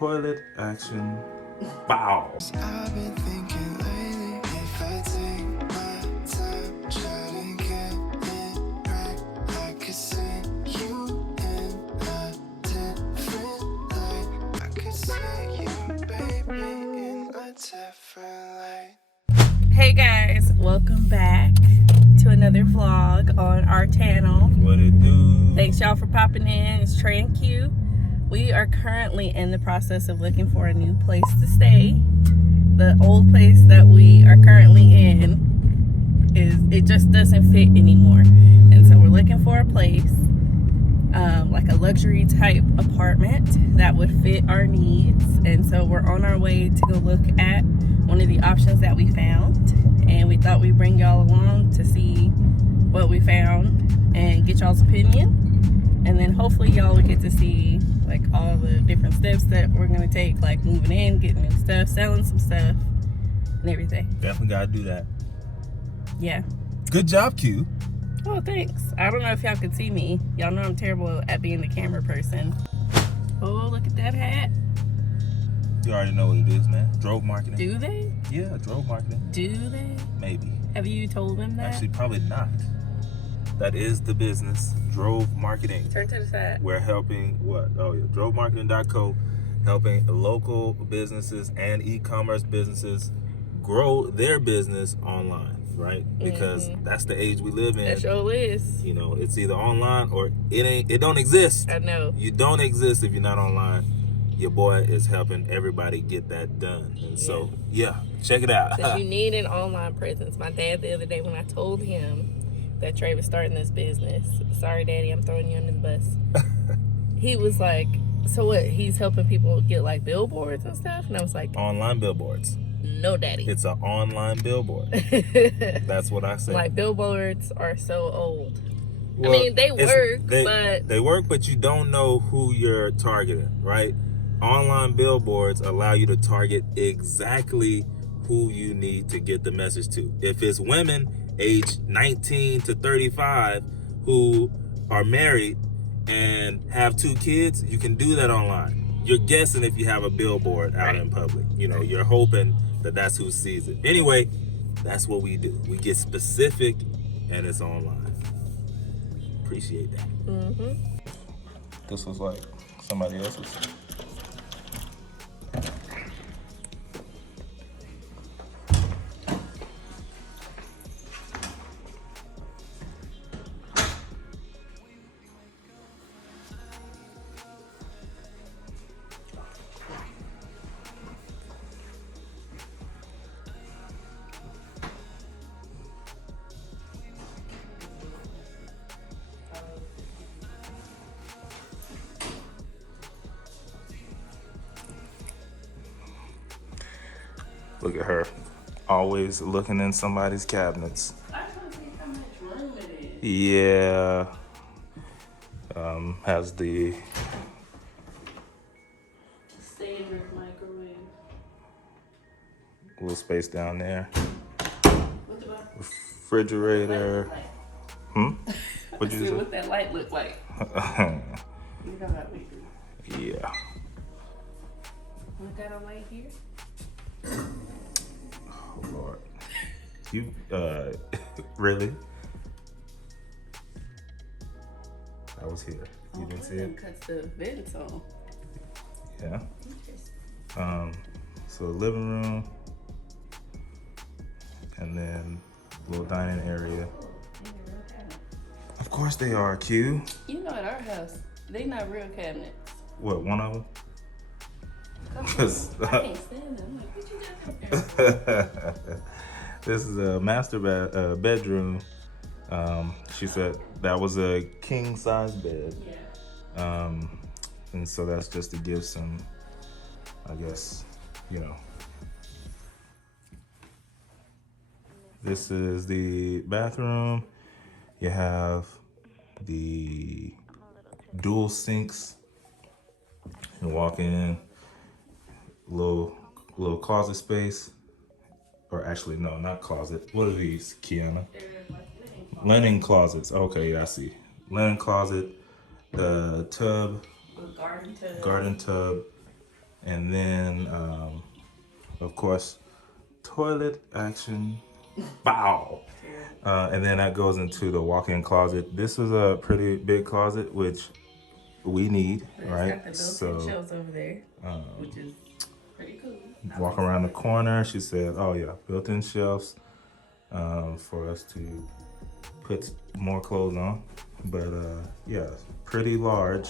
Toilet action. Bow. I've been thinking lately, if I take my time, try to get it right, I could see you in a different light. I could see you, baby, in a different light. Hey guys, welcome back to another vlog on our channel. What it do? Thanks y'all for popping in. It's Trey and Q. We are currently in the process of looking for a new place to stay. The old place that we are currently in it just doesn't fit anymore. And so we're looking for a place, like a luxury type apartment that would fit our needs. And so we're on our way to go look at one of the options that we found. And we thought we'd bring y'all along to see what we found and get y'all's opinion. And then hopefully y'all will get to see like all the different steps that we're gonna take, like moving in, getting new stuff, selling some stuff, and everything. Definitely gotta do that. Yeah. Good job, Q. Oh, thanks. I don't know if y'all could see me. Y'all know I'm terrible at being the camera person. Oh, look at that hat. You already know what it is, man. Drove marketing. Do they? Yeah, drove marketing. Do they? Maybe. Have you told them that? Actually, probably not. That is the business. Drove marketing. Turn to the side. We're helping what? Oh yeah, drovemarketing.co, helping local businesses and e-commerce businesses grow their business online, right? Because that's the age we live in. That sure is. You know, it's either online or it don't exist. I know. You don't exist if you're not online. Your boy is helping everybody get that done. And so, yeah, check it out. So you need an online presence. My dad the other day, when I told him that Trey was starting this business, sorry daddy, I'm throwing you under the bus, he was like, so what, he's helping people get like billboards and stuff? And I was like, Online billboards. No daddy. It's an online billboard. That's what I say. Like, billboards are so old. Well, I mean, they work, but they work, but you don't know who you're targeting, right? Online billboards allow you to target exactly who you need to get the message to. If it's women aged 19 to 35 who are married and have 2 kids, you can do that online. You're guessing if you have a billboard out in public. You know, you're hoping that that's who sees it. Anyway, that's what we do. We get specific, and it's online. Appreciate that. This was like somebody else's. Look at her, always looking in somebody's cabinets. I just want to see how much room it is. Yeah. Has the Standard microwave. little space down there. What the Refrigerator. What'd you say? What that light look like? You know how we do. Yeah. Want that on light here? Oh Lord. You really? I was here. You didn't see it? Cuts the vents on. Yeah. So living room, and then little dining area. Of course they are, Q. You know, at our house, they not real cabinets. What, one of them? Cause I can't stand them. I'm like, what you got up there? this is a master bedroom. She said that was a king size bed. Yeah. And so that's just to give some, I guess, you know. This is the bathroom. You have the dual sinks. You walk in, little closet space. Or actually, no, not closet. What are these, Kiana? Linen closets. Okay, yeah, I see. Linen closet, the tub, Garden tub. garden tub, And then, of course, toilet action. Bow. And then that goes into the walk-in closet. This is a pretty big closet, which we need, right? It's got the built-in shelves over there, which is pretty cool. Walk around the corner. She said, "Oh yeah, built-in shelves for us to put more clothes on." But yeah, pretty large.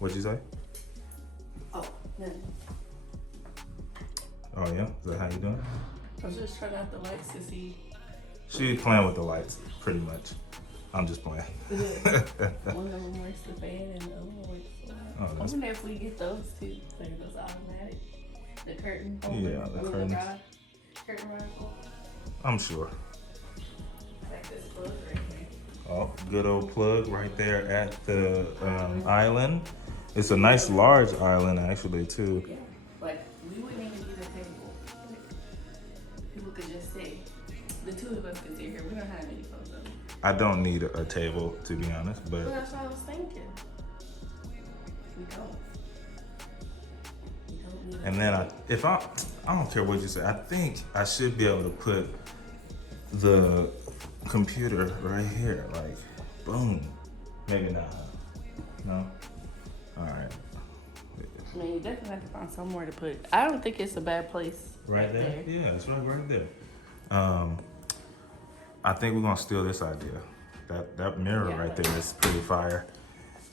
What'd you say? Oh, nothing. Oh yeah, is that how you doing? I was just turning out the lights to see. She's playing with the lights, pretty much. I'm just playing. One of them works the fan and the other one works the light. Oh, I wonder if we get those two. Like those automatic. The curtain. Yeah, the curtains. Curtain rifle. I'm sure. Like this plug right here. Oh, good old plug right there at the island. It's a nice large island actually too. Yeah. Like we wouldn't even need a table. People could just sit. The two of us could sit here. We don't have any photos. I don't need a table to be honest, but Well, that's what I was thinking. We don't. We don't need and then I don't care what you say. I think I should be able to put the computer right here, like boom. Maybe not. No. All right. I mean, you definitely have to find somewhere to put it. I don't think it's a bad place. Right there? Yeah, it's right there. I think we're gonna steal this idea. That mirror right there is pretty fire.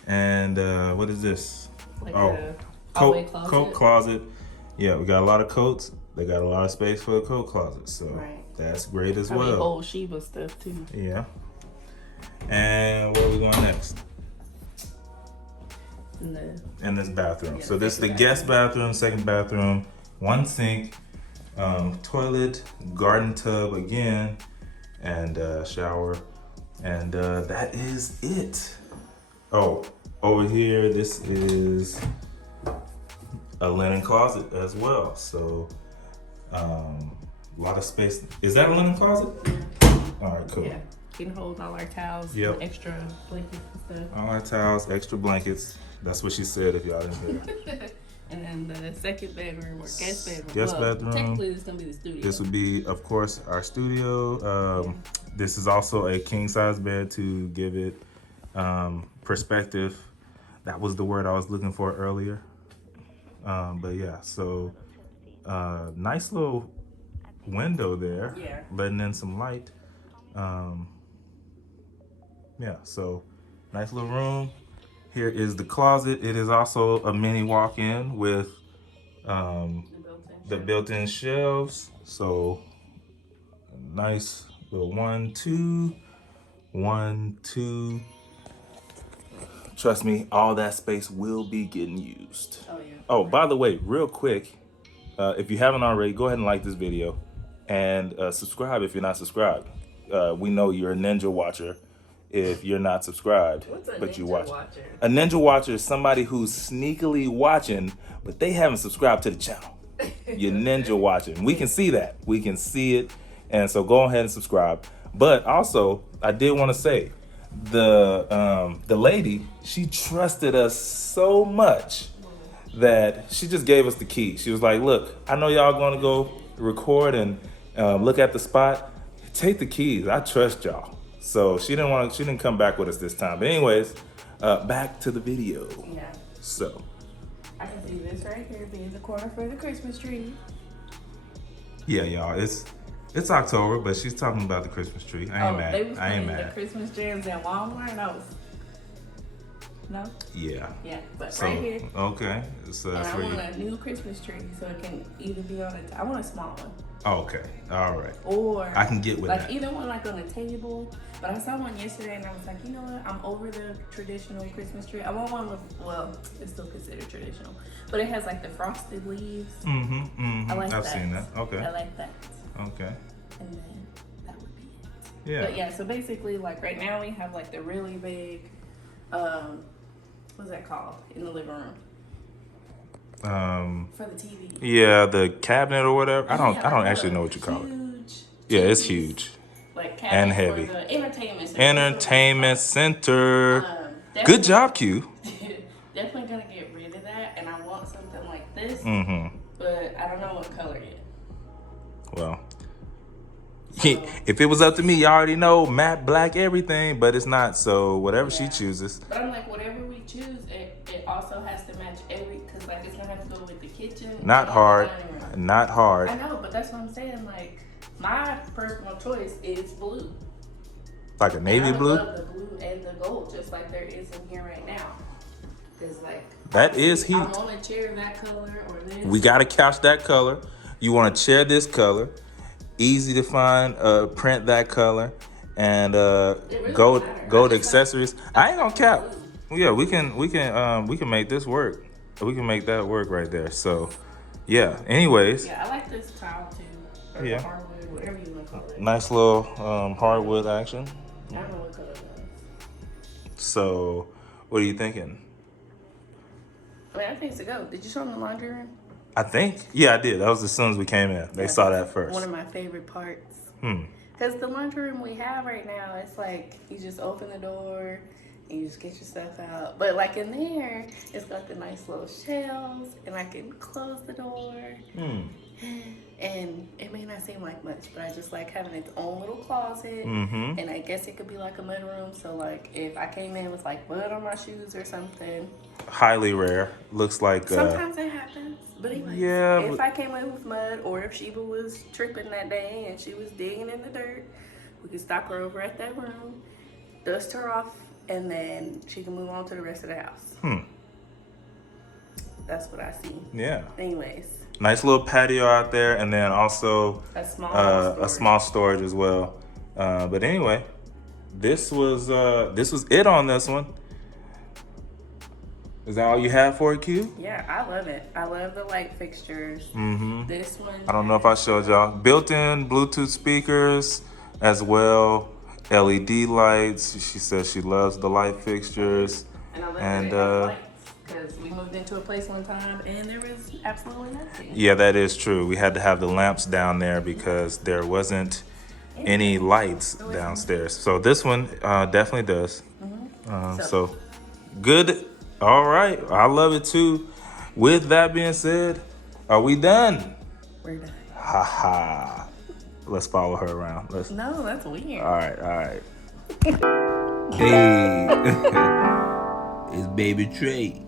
And what is this? Like oh, hallway coat closet. Yeah, we got a lot of coats. They got a lot of space for the coat closet, so that's great as well. Old Sheba stuff too. Yeah. And where are we going next? In this bathroom. Yeah, so this is the guest bathroom, second bathroom, one sink, toilet, garden tub again, and shower. And that is it. Oh, over here, this is a linen closet as well. So a lot of space. Is that a linen closet? All right, cool. Yeah, can hold all our towels, Yep. extra blankets and stuff. All our towels, extra blankets. That's what she said if y'all didn't hear. And then the second bedroom or guest bedroom. Guest bedroom. Technically, this is gonna be the studio. This would be, of course, our studio. This is also a king size bed to give it perspective. That was the word I was looking for earlier. But yeah, so nice little window there, letting in some light. Yeah, so nice little room. Here is the closet. It is also a mini walk-in with the built-in shelves. So nice little 1, 2, 1, 2. Trust me, all that space will be getting used. Oh, yeah. Oh, by the way, real quick, if you haven't already, go ahead and like this video and subscribe if you're not subscribed. We know you're a ninja watcher if you're not subscribed, but you watch. A ninja watcher is somebody who's sneakily watching, but they haven't subscribed to the channel. You're ninja watching. We can see that. We can see it. And so go ahead and subscribe. But also, I did want to say, the lady, she trusted us so much that she just gave us the key. She was like, look, I know y'all going to go record and look at the spot. Take the keys. I trust y'all. So she didn't come back with us this time. But anyways, back to the video. Yeah. So I can see this right here being the corner for the Christmas tree. yeah, y'all, it's October, but she's talking about the Christmas tree. I ain't mad. They was I ain't playing mad. the Christmas jams at Walmart. No. Yeah. Yeah, but So right here. okay, so And that's I for want you. a new Christmas tree, so it can either be on I want a small one. Okay, all right. Or I can get with like that. either one like on a table. But I saw one yesterday and I was like, you know what? I'm over the traditional Christmas tree. I want one with, well, it's still considered traditional, but it has like the frosted leaves. I like I've that. seen that. Okay. I like that. Okay. And then that would be it. Yeah. But yeah, so basically like right now we have like the really big, what's that called in the living room? For the TV. Yeah, the cabinet or whatever. I don't actually know what you call it. Huge. Yeah, it's huge. Like And cabinets heavy. for the entertainment center. Entertainment center. Definitely- Good job, Q. Definitely gonna get rid of that. this, but I don't know what color yet. Well, if it was up to me, you already know matte black everything, but it's not. So whatever she chooses. But I'm like, whatever we choose, it also has to match because like it's gonna have to go with the kitchen. Not hard. Not hard. I know, but that's what I'm saying. Like, my personal choice is blue. Like a navy blue? I love the blue and the gold, just like there is in here right now. Cause like that is heat. I want a chair that color or this. We got a couch that color. You want a chair this color. Easy to find. Print that color, and really gold accessories. I ain't gonna cap. Yeah, we can make this work. We can make that work right there. So, yeah. Anyways. Yeah, I like this tile too. Or yeah. Hardwood, whatever you want to call it. Nice little hardwood action. I don't know what color it is. So, what are you thinking? I mean, I think it's a go. Did you show them the laundry room? I think. Yeah, I did. That was as soon as we came in. They saw that first. One of my favorite parts. Because the laundry room we have right now, it's like you just open the door and you just get your stuff out. But like in there, it's got the nice little shelves and I can close the door. And it may not seem like much, but I just like having its own little closet. And I guess it could be like a mud room. So like if I came in with like mud on my shoes or something. Highly rare. Looks like sometimes it happens. But anyways, yeah, if I came in with mud or if Sheba was tripping that day and she was digging in the dirt, we could stop her over at that room, dust her off, and then she can move on to the rest of the house. That's what I see. Yeah. Anyways. Nice little patio out there, and then also a small storage as well. But anyway, this was it on this one. Is that all you have for it, Q? Yeah, I love it. I love the light fixtures. This one. I don't know if I showed y'all. Built-in Bluetooth speakers as well. LED lights. She says she loves the light fixtures. And I love it has lights because we moved into a place one time and there was absolutely nothing. Yeah, that is true. We had to have the lamps down there because there wasn't any lights downstairs. So this one definitely does. So good. All right, I love it too. With that being said, are we done? We're done. Ha ha. Let's follow her around. No, that's weird. All right. Hey, it's baby Trey.